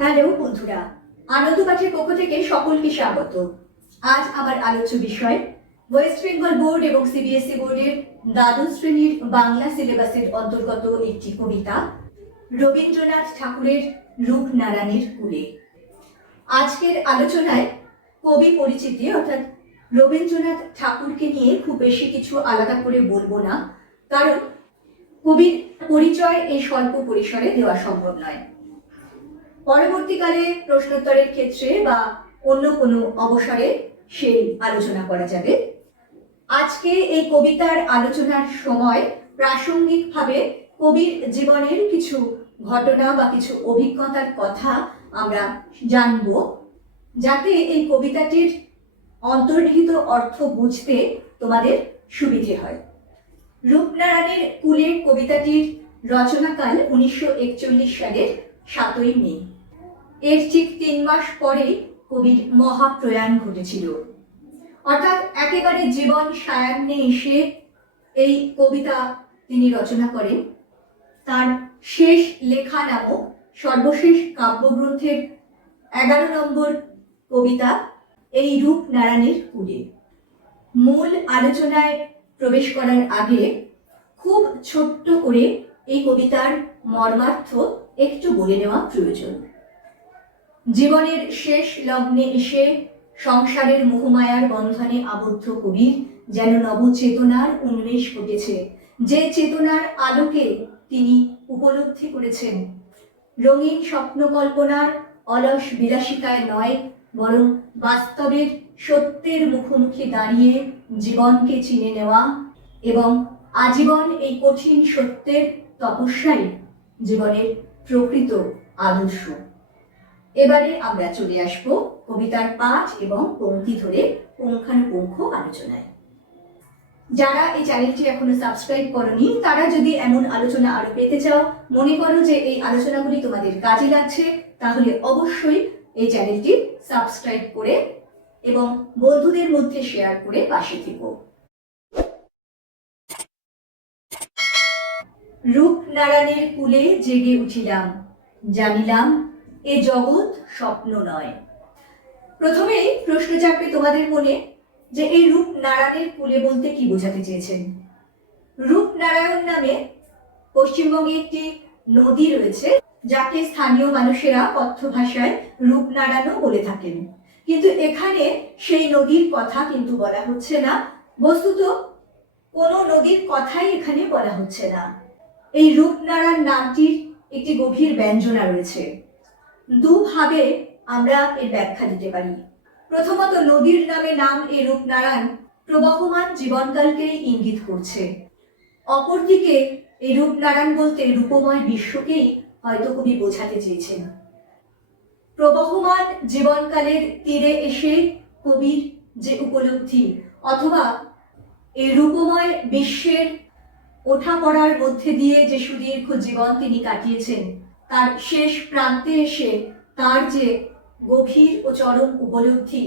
Hello বন্ধুরা, আনন্দ পাঠের পক্ষ থেকে সকলকে স্বাগত। আজ আমার আলোচ্য বিষয় ওয়েস্ট বেঙ্গল বোর্ড এবং সিবিএসই বোর্ডের দ্বাদশ শ্রেণির বাংলা সিলেবাসের অন্তর্গত একটি কবিতা, রবীন্দ্রনাথ ঠাকুরের রূপনারায়ণের কুলে। আজকের আলোচনায় কবি পরিচিতি, অর্থাৎ রবীন্দ্রনাথ ঠাকুরকে নিয়ে খুব বেশি কিছু আলাদা করে বলব না, কারণ কবির পরিচয় এই স্বল্প পরিসরে দেওয়া সম্ভব নয়। পরবর্তীকালে প্রশ্নোত্তরের ক্ষেত্রে বা অন্য কোনো অবসরে সেই আলোচনা করা যাবে। আজকে এই কবিতার আলোচনার সময় প্রাসঙ্গিকভাবে কবির জীবনের কিছু ঘটনা বা কিছু অভিজ্ঞতার কথা আমরা জানব, যাতে এই কবিতাটির অন্তর্নিহিত অর্থ বুঝতে তোমাদের সুবিধে হয়। রূপনারায়ণের কুলের কবিতাটির রচনাকাল উনিশশো একচল্লিশ সালের সাতই মে। এর ঠিক তিন মাস পরে কবির মহাপ্রয়াণ ঘটেছিল। অর্থাৎ একেবারে জীবন সায়ান্নে এসে এই কবিতা তিনি রচনা করেন। তার শেষ লেখা নামক সর্বশেষ কাব্যগ্রন্থের এগারো নম্বর কবিতা এই রূপ নারায়ণের কুলে। মূল আলোচনায় প্রবেশ করার আগে খুব ছোট্ট করে এই কবিতার মর্মার্থ একটু বলে নেওয়া প্রয়োজন। জীবনের শেষ লগ্নে এসে সংসারের মোহমায়ার বন্ধনে আবদ্ধ কবির যেন নবচেতনার উন্মেষ ঘটেছে। যে চেতনার আলোকে তিনি উপলব্ধি করেছেন। রঙিন স্বপ্ন কল্পনার অলস বিলাসিতায় নয়, বরং বাস্তবের সত্যের মুখোমুখি দাঁড়িয়ে জীবনকে চিনে নেওয়া এবং আজীবন এই কঠিন সত্যের তপস্যাই জীবনের প্রকৃত আদর্শ। এবারে আমরা চলে আসব কবিতার পাঠ এবং পঙ্ক্তি ধরে পুঙ্খানুপুঙ্খ আলোচনায়। যারা এই চ্যানেলটি এখনও সাবস্ক্রাইব করনি, তারা যদি এমন আলোচনা আরও পেতে চাও, মনে করো যে এই আলোচনাগুলি তোমাদের কাজে লাগছে, তাহলে অবশ্যই এই চ্যানেলটি সাবস্ক্রাইব করে এবং বন্ধুদের মধ্যে শেয়ার করে পাশে থেকো। রূপনারায়ণের কুলে জেগে উঠিলাম, জানিলাম এ জগৎ স্বপ্ন নয়। প্রথমেই প্রশ্ন চাপবে তোমাদের মনে যে এই রূপনারায়ণের কুলে বলতে কি বোঝাতে চেয়েছেন? রূপনারায়ণ নামে পশ্চিমবঙ্গে একটি নদী রয়েছে, যাকে স্থানীয় মানুষেরা কথ্য ভাষায় রূপনারায়ণও বলে থাকেন। কিন্তু এখানে সেই নদীর কথা কিন্তু বলা হচ্ছে না। বস্তুত কোনো নদীর কথাই এখানে বলা হচ্ছে না। এই রূপনারায়ণ নামটির একটি গভীর ব্যঞ্জনা রয়েছে। দুভাবে আমরা এর ব্যাখ্যা দিতে পারি। প্রথমত নদীর নামে নাম এই রূপনারায়ণ প্রবহমান জীবনকালকেই ইঙ্গিত করছে। অপরদিকে এই রূপনারায়ণ বলতে রূপময় বিশ্বকেই হয়তো কবি বোঝাতে চেয়েছেন। প্রবহমান জীবনকালের তীরে এসে কবির যে উপলব্ধি অথবা এই রূপময় বিশ্বের ওঠা পড়ার মধ্যে দিয়ে যে সুদীর্ঘ জীবন তিনি কাটিয়েছেন তার শেষ প্রান্তে এসে তার যে গভীর ও চরম উপলব্ধি,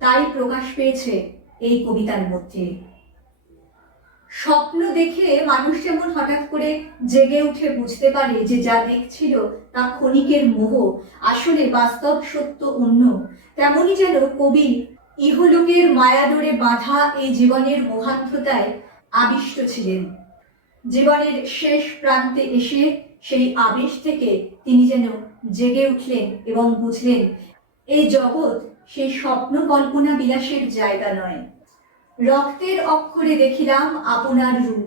তাই প্রকাশ পেয়েছে এই কবিতার মধ্যে। স্বপ্ন দেখে মানুষ যেমন হঠাৎ করে জেগে উঠে বুঝতে পারে যে যা দেখছিল তা ক্ষণিকের মোহ, আসলে বাস্তব সত্য অন্য, তেমনি যেন কবি ইহলোকের মায়াডোরে বাঁধা এই জীবনের মোহান্ধতায় আবিষ্ট ছিলেন। জীবনের শেষ প্রান্তে এসে সেই আবেশ থেকে তিনি যেন জেগে উঠলেন এবং বুঝলেন, এই জগৎ সেই স্বপ্ন কল্পনা বিলাসের জায়গা নয়। রক্তের অক্ষরে দেখিলাম আপনার রূপ।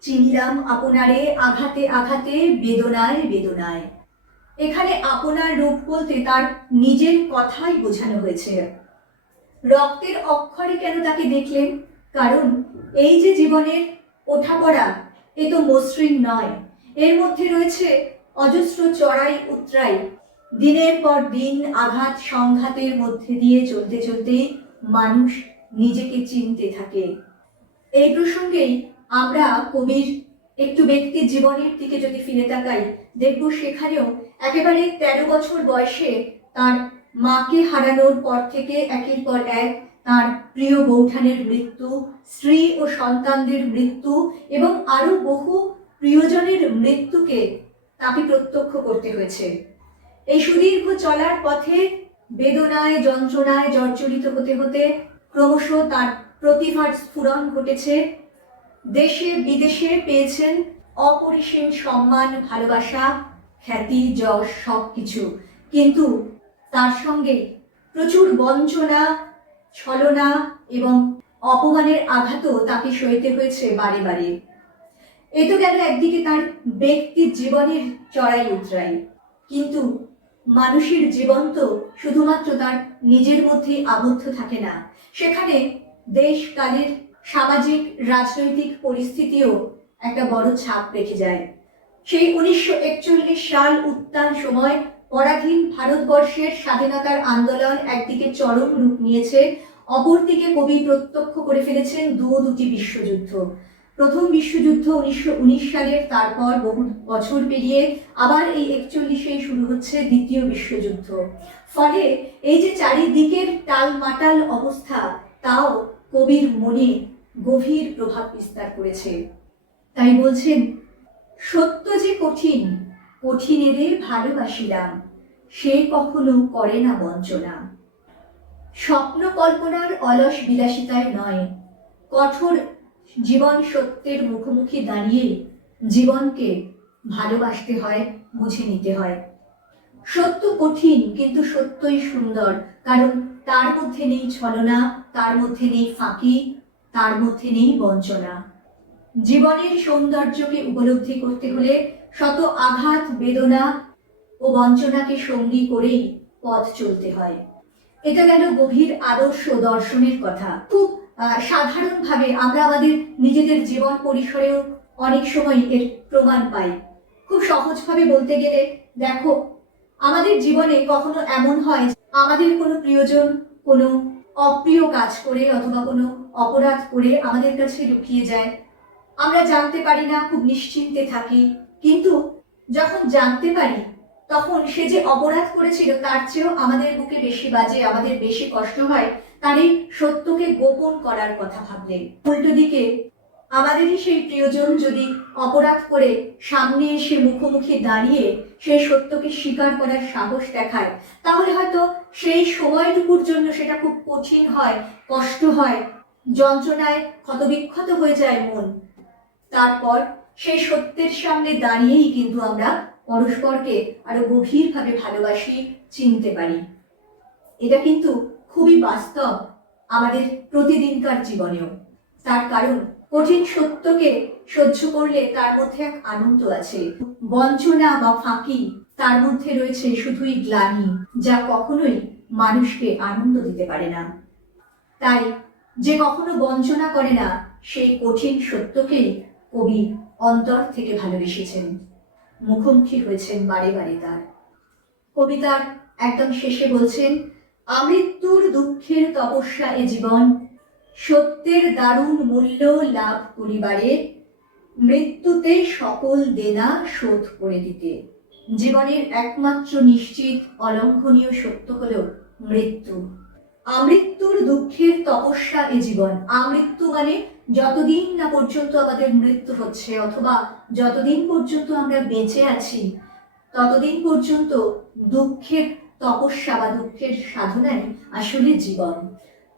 চিনিলাম আপনারে আঘাতে আঘাতে, বেদনায় বেদনায়। এখানে আপনার রূপ বলতে তার নিজের কথাই বোঝানো হয়েছে। রক্তের অক্ষরে কেন তাকে দেখলেন? কারণ এই যে জীবনের ওঠাপড়া, এ তো মসৃণ নয়। এর মধ্যে রয়েছে অজস্র চড়াই উতরাই। দিনের পর দিন আঘাত সংঘাতের মধ্যে দিয়ে চলতে চলতে মানুষ নিজেকে চিনতে থাকে। এই প্রসঙ্গেই আমরা কবির একটু ব্যক্তির জীবনের দিকে যদি ফিরে তাকাই, দেখব সেখানেও একেবারে তেরো বছর বয়সে তার মাকে হারানোর পর থেকে একের পর এক তার প্রিয় বৌঠানের মৃত্যু, স্ত্রী ও সন্তানদের মৃত্যু এবং আরও বহু প্রিয়জনের মৃত্যুকে তাকে প্রত্যক্ষ করতে হয়েছে। এই সুদীর্ঘ চলার পথে বেদনায়, যন্ত্রণায় জর্জরিত হতে হতে ক্রমশ তার প্রতিভার স্ফুরণ ঘটেছে। দেশে বিদেশে পেয়েছেন অপরিসীম সম্মান, ভালোবাসা, খ্যাতি, যশ সব কিছু কিন্তু তার সঙ্গে প্রচুর বঞ্চনা, ছলনা এবং অপমানের আঘাতও তাকে সইতে হয়েছে বারে বারে। এ তো গেল একদিকে তার ব্যক্তি জীবনের চড়াই উতরাই। কিন্তু মানুষের জীবন তো শুধুমাত্র তার নিজের মধ্যে আবদ্ধ থাকে না। সেখানে দেশ কালের সামাজিক, রাজনৈতিক পরিস্থিতিও একটা বড় ছাপ রেখে যায়। সেই উনিশশো একচল্লিশ সাল উত্তাল সময় পরাধীন ভারতবর্ষের স্বাধীনতার আন্দোলন একদিকে চরম রূপ নিয়েছে, অপরদিকে কবি প্রত্যক্ষ করে ফেলেছেন দু দুটি বিশ্বযুদ্ধ। প্রথম বিশ্বযুদ্ধ উনিশশো উনিশ সালের তারপর বহু বছর পেরিয়ে আবার এই একচল্লিশেই শুরু হচ্ছে দ্বিতীয় বিশ্বযুদ্ধ। ফলে এই যে চারিদিকের টালমাটাল অবস্থা, তাও কবির মনে গভীর প্রভাব বিস্তার করেছে। তাই বলছেন, সত্য যে কঠিন, কঠিনেরে ভালোবাসিলাম, সে কখনো করে না বঞ্চনা। স্বপ্ন কল্পনার অলস বিলাসিতায় নয়, কঠোর জীবন সত্যের মুখোমুখি দাঁড়িয়ে জীবনকে ভালোবাসতে হয় বুঝে নিতে হয়। সত্য কঠিন, কিন্তু সত্যই সুন্দর। কারণ তার মধ্যে নেই ছলনা, তার মধ্যে নেই ফাঁকি, তার মধ্যে নেই বঞ্চনা। জীবনের সৌন্দর্যকে উপলব্ধি করতে হলে শত আঘাত, বেদনা ও বঞ্চনাকে সঙ্গী করেই পথ চলতে হয়। এটা গেল গভীর আদর্শ দর্শনের কথা। খুব সাধারণভাবে আমরা আমাদের নিজেদের জীবন পরিসরেও অনেক সময় এর প্রমাণ পাই। খুব সহজভাবে বলতে গেলে, দেখো, আমাদের জীবনে কখনো এমন হয় আমাদের কোনো প্রিয়জন কোনো অপ্রিয় কাজ করে অথবা কোনো অপরাধ করে আমাদের কাছে লুকিয়ে যায়। আমরা জানতে পারি না, খুব নিশ্চিন্তে থাকি। কিন্তু যখন জানতে পারি, তখন সে যে অপরাধ করেছিল তার চেয়েও আমাদের বুকে বেশি বাজে, আমাদের বেশি কষ্ট হয়। তার এই সত্যকে গোপন করার কথা ভাবলে উল্টো দিকে, আমাদেরই সেই প্রিয়জন যদি অপরাধ করে সামনে এসে মুখোমুখি দাঁড়িয়ে সেই সত্যকে স্বীকার করার সাহস দেখায়, তাহলে হয়তো সেই সময়টুকুর জন্য সেটা খুব কঠিন হয়, কষ্ট হয়, যন্ত্রণায় ক্ষতবিক্ষত হয়ে যায় মন। তারপর সেই সত্যের সামনে দাঁড়িয়েই কিন্তু আমরা পরস্পরকে আরও গভীরভাবে ভালোবাসি, চিনতে পারি। এটা কিন্তু খুবই বাস্তব আমাদের প্রতিদিনকার জীবনেও। তার কারণ, কঠিন সত্যকে সহ্য করলে তার মধ্যে এক আনন্দ আছে। বঞ্চনা বা ফাঁকি তার মধ্যে রয়েছে শুধুই গ্লানি, যা কখনোই মানুষকে আনন্দ দিতে পারে না। তাই, যে কখনো বঞ্চনা করে না, সেই কঠিন সত্যকেই কবি অন্তর থেকে ভালোবেসেছেন। মুখোমুখি হয়েছেন বারে বারে তার। কবিতার একদম শেষে বলছেন আমৃত্যুর দুঃখের তপস্যা এ জীবন, সত্যের দারুণ মূল্য লাভ করিবারে, মৃত্যুতে সকল দেনা শোধ করে দিতে। জীবনের একমাত্র নিশ্চিত, অলঙ্ঘনীয় সত্য হল মৃত্যু। আমৃত্যুর দুঃখের তপস্যা এ জীবন। আমৃত্যু মানে যতদিন না পর্যন্ত আমাদের মৃত্যু হচ্ছে, অথবা যতদিন পর্যন্ত আমরা বেঁচে আছি, ততদিন পর্যন্ত দুঃখের তপস্যা বা দুঃখের সাধনাই আসলে জীবন।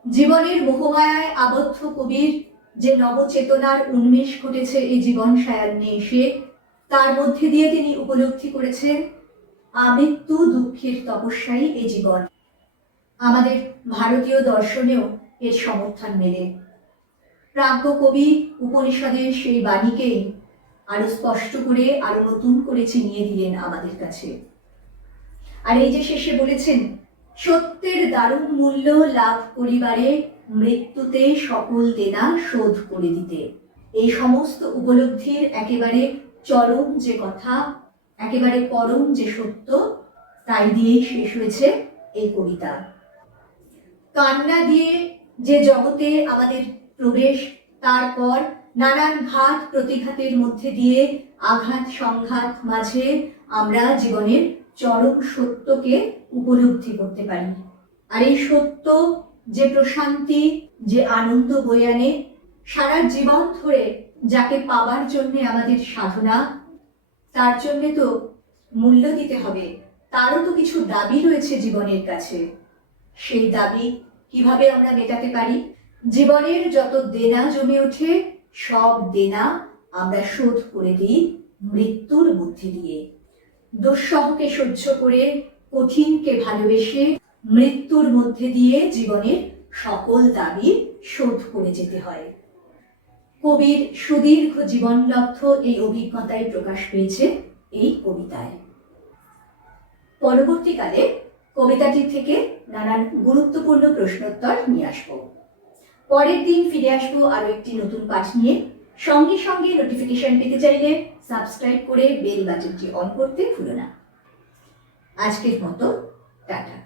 জীবনের মোহমায়ায় আবদ্ধ কবির যে নবচেতনার উন্মেষ ঘটেছে এই জীবন সায়ান্নে এসে, তার মধ্যে দিয়ে তিনি উপলব্ধি করেছেন, আমৃত্যু দুঃখের তপস্যাই এই জীবন। আমাদের ভারতীয় দর্শনেও এর সমর্থন মেলে। প্রাজ্ঞ কবি উপনিষদের সেই বাণীকেই আরও স্পষ্ট করে, আরও নতুন করে চিনিয়ে দিলেন আমাদের কাছে। আর এই যে শেষে বলেছেন, সত্যের দারুণ মূল্য লাভ করিবারে মৃত্যুতে সকল দেনা শোধ করে দিতে। এই সমস্ত উপলব্ধির একেবারে চরম যে কথা, একেবারে পরম যে সত্য, তাই দিয়েই শেষ হয়েছে এই কবিতা। কান্না দিয়ে যে জগতে আমাদের প্রবেশ, তারপর নানান ঘাত প্রতিঘাতের মধ্যে দিয়ে আঘাত সংঘাত মাঝে আমরা জীবনের চরম সত্যকে উপলব্ধি করতে পারি। আর এই সত্য, যে প্রশান্তি, যে আনন্দ বয়ে আনে, সারা জীবন ধরে যাকে পাবার জন্য আমাদের সাধনা, তার জন্যে তো মূল্য দিতে হবে। তারও তো কিছু দাবি রয়েছে জীবনের কাছে। সেই দাবি কীভাবে আমরা মেটাতে পারি? জীবনের যত দেনা জমে ওঠে, সব দেনা আমরা শোধ করে দিই মৃত্যুর বুদ্ধি দিয়ে। দুঃসহকে সহ্য করে, কঠিনকে ভালোবেসে মৃত্যুর মধ্যে দিয়ে জীবনের সকল দাবি শোধ করে যেতে হয়। কবির সুদীর্ঘ জীবনলব্ধ এই অভিজ্ঞতায় প্রকাশ পেয়েছে এই কবিতায়। পরবর্তীকালে কবিতাটি থেকে নানান গুরুত্বপূর্ণ প্রশ্নোত্তর নিয়ে আসব। পরের দিন ফিরে আসব আরও একটি নতুন পাঠ নিয়ে। সঙ্গে সঙ্গে নোটিফিকেশন পেতে চাইলে সাবস্ক্রাইব করে বেল বাটনটি অন করতে ভুলো না। আজকের মতো টাটা।